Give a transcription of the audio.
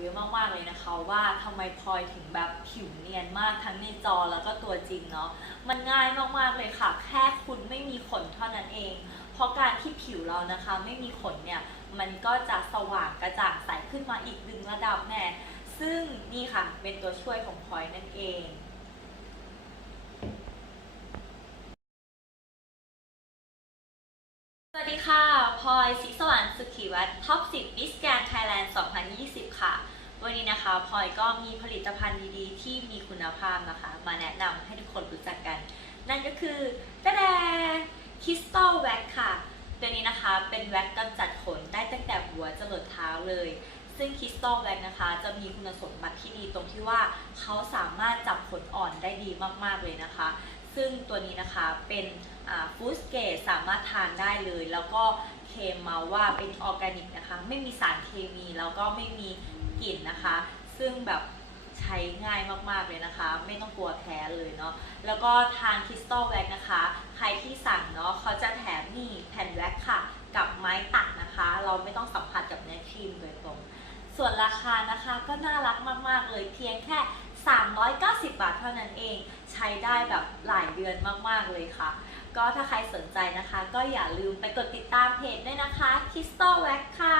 เยอะมากๆเลยนะคะ ว่าทำไมพลอยถึงแบบผิวเนียนมากทั้งในจอแล้วก็ตัวจริงเนาะมันง่ายมากๆเลยค่ะ แค่คุณไม่มีขนเท่านั้นเอง เพราะการที่ผิวเรานะคะไม่มีขนเนี่ยมันก็จะสว่างกระจ่างใสขึ้นมาอีกหนึ่งระดับแน่ซึ่งนี่ค่ะเป็นตัวช่วยของพลอยนั่นเองสวัสดีค่ะ พลอยศรีสวรรค์สุขีวัฒน์ท็อป 10 มิสแกรนไทยแลนด์2 นะคะพลอยก็มีผลิตภัณฑ์ดีๆ ที่มีคุณภาพนะคะ มาแนะนำให้ทุกคนรู้จักกัน นั่นก็คือตะแดคริสตัลแว็กค่ะตัวนี้นะคะเป็นแว็กกำจัดขนได้ตั้งแต่หัวจรดเท้าเลย ซึ่งคริสตัลแว็กนะคะ จะมีคุณสมบัติที่ดีตรงที่ว่าเขาสามารถจับขนอ่อนได้ดีมากๆเลยนะคะ ซึ่งตัวนี้นะคะเป็นฟู้ดเกตสามารถทานได้เลย แล้วก็เคมมาว่าเป็นออร์แกนิกนะคะ ไม่มีสารเคมีแล้วก็ไม่มีกลิ่นนะคะ ซึ่งแบบใช้ง่ายมากๆเลยนะคะ ไม่ต้องกลัวแพ้เลยเนาะแล้วก็ทางคริสตัลแว็กนะคะ ใครที่สั่งเนาะเขาจะแถมนี่แผ่นแว็กค่ะ กับไม้ตัดนะคะ เราไม่ต้องสัมผัสกับเนื้อครีมโดยตรง ส่วนราคานะคะก็น่ารักมากๆเลยเพียงแค่ 390 บาทเท่านั้นเอง ใช้ได้แบบหลายเดือนมากๆเลยค่ะ ก็ถ้าใครสนใจนะคะ ก็อย่าลืมไปกดติดตามเพจด้วยนะคะ Crystal Wax ค่ะ